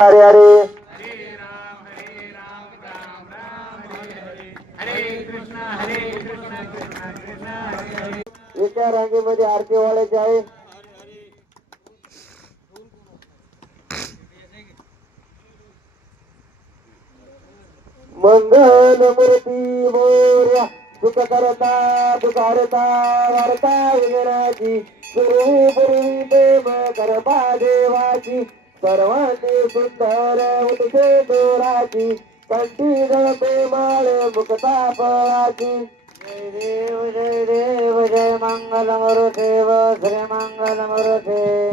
हरे हरे एका रांगेमध्ये आरती वाढायचे आहे. मंगल मूर्ती मोर्या सुख करता दुखारता वारता विघ्नाची गुरु गुरु प्रेम करपा देवाची. परवानी सुंदर उठसे दोराची कंठी जळते माळ मुक्ता फळाची. जय देव जय देव जय मंगल देव श्री मंगल मूर्ते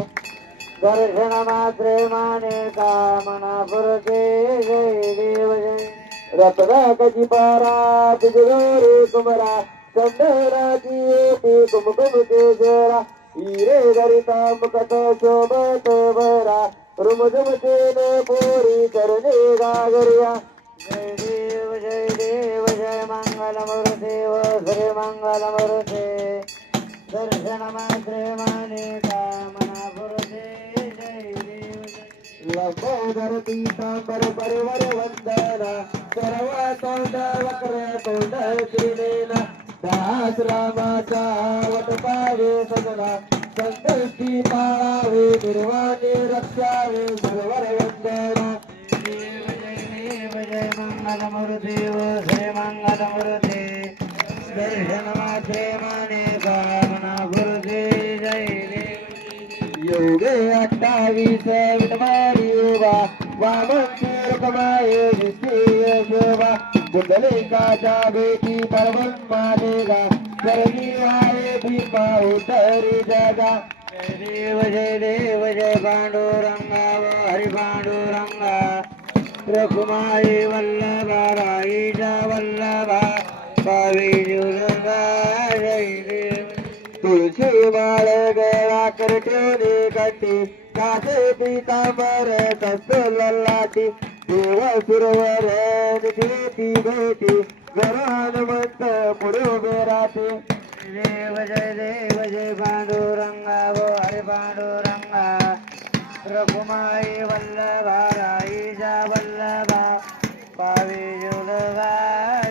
दर्शन मात्रे माने कामना पुरते जय देव जय. रत्नाकाची पारा तुझे कुमरा चंदनाची ओटी कुमकुम केसरा हिरे गरिता मुकत शोभत भरा रुमझुमतेन पोरी करणे गागरिया. जय देव जय देव जय मंगल देव श्री मंगल मूर्ते दर्शन मात्रे माने कामना पुरते जय देव जय लंबोदर पीतांबर परिवर वंदना सर्व तोंड वक्र तोंड त्रिनेना दास रामाचा वट पावे सजना संकष्टी पाळावे निर्वाणे रक्षावे सर्वर वंदना. देव जय देव जय मंगल मुरुदेव जय मंगल मुरुदे दर्शन मात्रे माने कामना गुरुदे जय देव योगे अठ्ठावीस विटवारी योगा वामन रकमाये विस्तीय शोभा. कुंडलिकाचा बेटी परमन मानेगा करणी वाये भीमा उतरी जगा। देव जय देव जय पांडुरंगा व पांडुरंगा। रघुमाई वल्लभा राईचा वल्लभा। पावी जुलगा जय देव तुळशी माळ गळा करठेवली कटी कासे पितांबर कस्तुल लाटी देव सुरवर निघेती भेटी। घर हनुमंत पुढे उभे राहते. देव जय देव जय पांडुरंगा वो हरे पांडुरंगा. रघुमाई वल्लभा राईचा वल्लभा पावी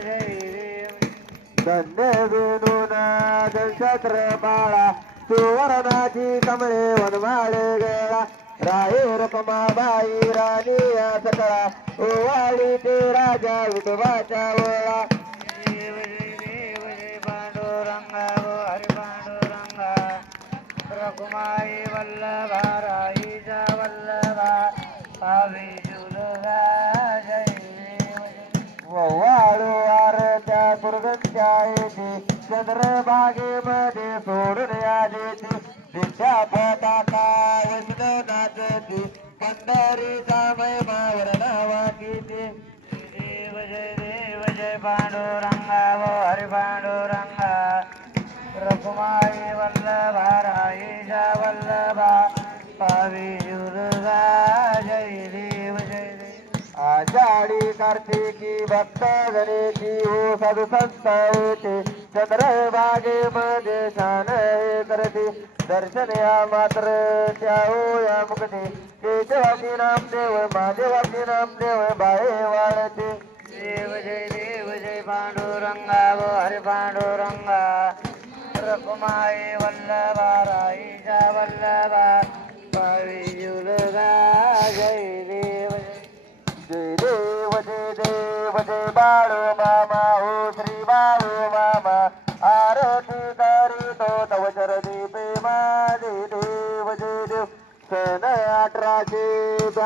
जय देव धन्य वेणूनाद छत्र बाळा सुवर्णाची कमळे वनमाळे गेला राहे रकमाबाई राणी या सकळा ओवाळी ते राजा विठोबाच्या वळा देव देव पांडुरंगा ओ हरि पांडुरंगा रघुमाई वल्लभा राईचा वल्लभा पावी जुलगा जय देव जय. वाळू आरत्या दुर्गत्या येते. चंद्रभागेमध्ये सोडून यादेते दिशा पताका विष्णू नाचती पंढरीचा महिमावर नावा किती देव जय देव जय पांडुरंगा वो हरि पांडुरंगा रघुमाई वल्लभा राईचा वल्लभा पावी दुर्गा जय देव जय देव. आषाढी कार्तिकी भक्त गणेशी हो साधू संत येते चंद्रभागे मध्ये शान हे करते. दर्शन या मात्र त्या हो या मुकते. केशवाची नामदेव महादेवाची नामदेव बाळे वाळते. देव जय देव जय पांडुरंगा व हरे पांडुरंगा. रकुमाई वल्लभा राईचा वल्लभा. पावी जुलगा जय देव जय. जय देव जय देव जय बाळू मामा हो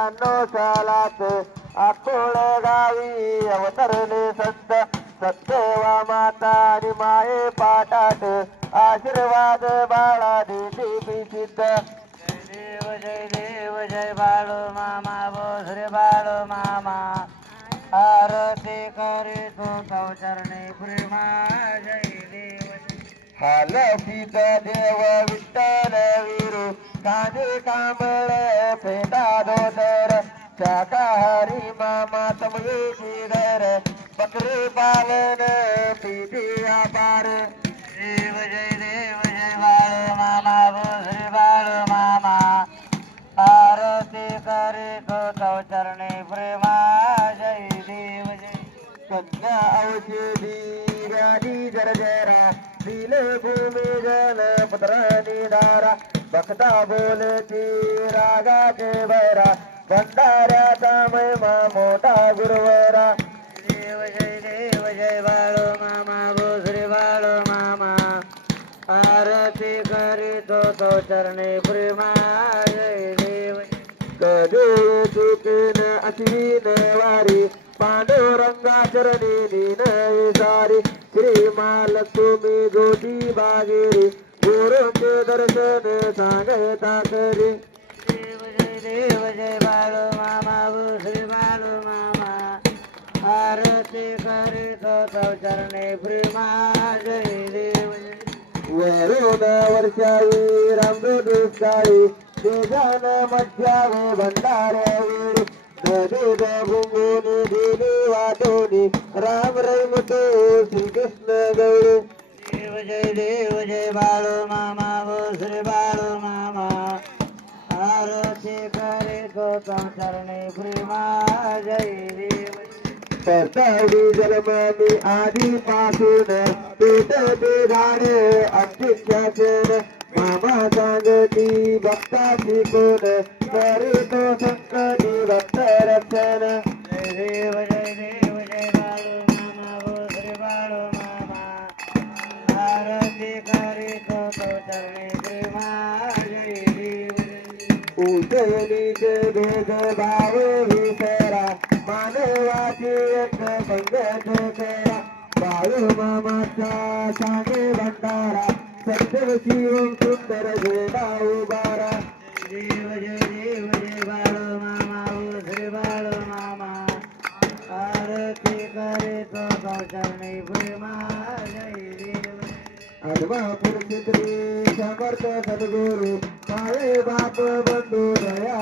ब्याण्णव सालात अकोळ गावी अवतरले संत सत्यवा माता आणि माये पाटात आशीर्वाद बाळा देते प्रसिद्ध जय देव जय देव जय बाळू मामा बोसरे बाळू मामा आरती करीतो तव चरणी प्रेमा जय देव हालसीत देव विठ्ठल विरू कांदे कांबळ पेटा धोतर शाकाहारी मामा तमयेची घर बकरी पालन पिठी आपार देव जय देव जय बाळू मामा बोसरे बाळू मामा। आरती करीतो तव चरणे प्रेमा जय देव जय। कन्या औषधी गाडी जरा दिल भूमी जल पत्रानी दारा। भक्ता बोलती रागाचे बरा भंडाऱ्याचा महिमा मोठा गुरुवरा. देव जय देव जय बाळो मामा भोसरे बाळो मामा. आरती करीतो तो चरणे प्रेमा. जय देव कधी चुकीन अश्विन वारी पांडुरंगा चरणी दीन सारी श्रीमाल तुम्ही गोटी बागेरी गुरुचे दर्शन सांगता करी देव जय बाळो मामा भोसरे बाळो मामा. आरती करीतो तो चरणे प्रेमा जय देव वरुण वर्षाई रामदुष्काळी तेजान मध्यावे भंडाऱ्यावेळी नदीद गुंगुनी दिली वाटोनी राम रैमतो श्रीकृष्ण गौरी. देव जय देव जय बाळो मामा भोसरे बाळो मामा. आरती करीतो तो चरणे प्रेमा जय देव. जन्मानी आधीपासून पेट ते झाडे मामा सांगती भक्ताची कोण करीतो संकटी भक्त रक्षण. जय देव जय देव. उजळीचे भेद भाव विसरा. मानवाची एक संगत करा. बाळू मामाचा सांगे भंडारा. सत्य शिवम सुंदर भेदा उभारा. देव जय देव जय बाळो मामा भोसरे बाळो मामा. आरती करे तो चरणे प्रेमा जय देव जय आत्मा समर्थ सद्गुरु काळे बाप बंधू दया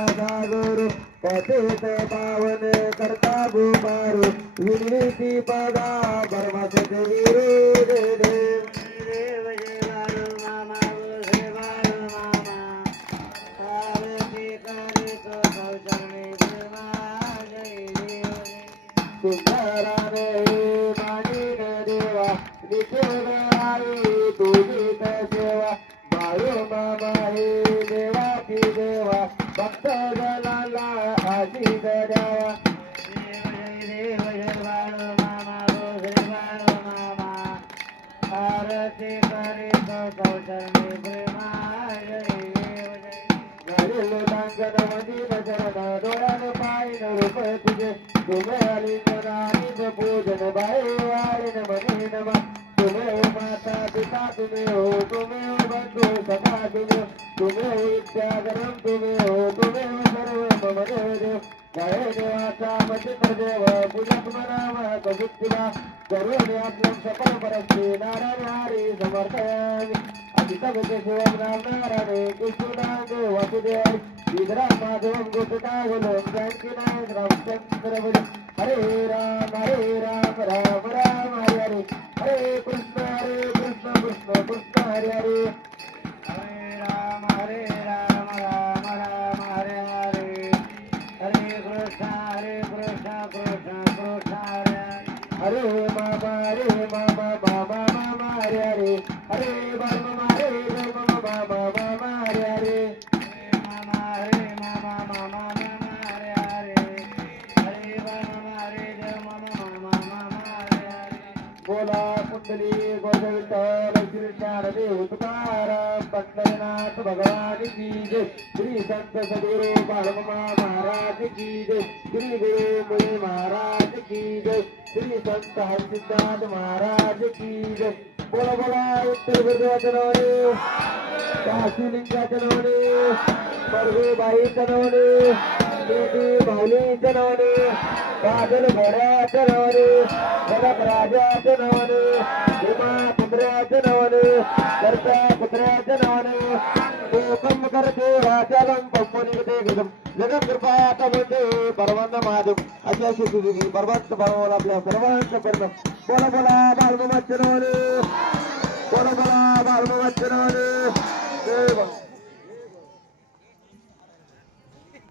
गुरु पतेत पावन करता भूमारू विनिती पदा परमास देवी रे देव देव जय मामा आरती करीतो तो चरणे प्रेमा जय देव जय घालेलो टांगण मधी नजरन डोळ्यान पाहिन रूप तुझे तुझे अलिंगन आणि पूजन बाई वाळीन मनी नमा तुम्ही हो माता पिता तुम्ही हो तुम्ही हो बंधू सखा तुम्ही हो तुम्ही हो विद्याधरम तुम्ही हो तुम्ही हो सर्व मम देव जय देवाचा मचित्र देव पूजक मनाम कजुक्तिला सर्व आपलं सफल परस्ती नारायण हरी अभिषेक शिवम राम नारायण कृष्णदान वासुदेव विद्रा माधवम गोपिकावलम जानकी नायक रामचंद्र हरे राम हरे राम राम राम हरे हरे हरे कृष्ण हरे कृष्ण कृष्ण कृष्ण हरे हरे पंढरनाथ भगवान की जय श्री संत सद्गुरु बाळमा महाराज की जय श्री गुरु मुनी महाराज की जय श्री संत हरसिद्धार्थ महाराज की जय। बोला बोला उत्तर गुरुदेवाच्या नावाने काशीलिंगाच्या नावाने परगुबाईच्या नावाने देवी माऊलीच्या नावाने काजल घोड्याच्या नावाने जनक राजाच्या नावाने भीमा पुत्र्याच्या नावाने कर्ता पुत्र्याच्या नावाने ధూపం కరితే వాచలం పమ్ము నిగితే గృతం జగం కృపాటమంది పరవన్న మాధం అశేషి తుదికి పర్వత పరవలభ్య పరవంత పర్ణం బోల బోల బాల్మ వచ్చినోని బోల బోల బాల్మ వచ్చినోని దేవ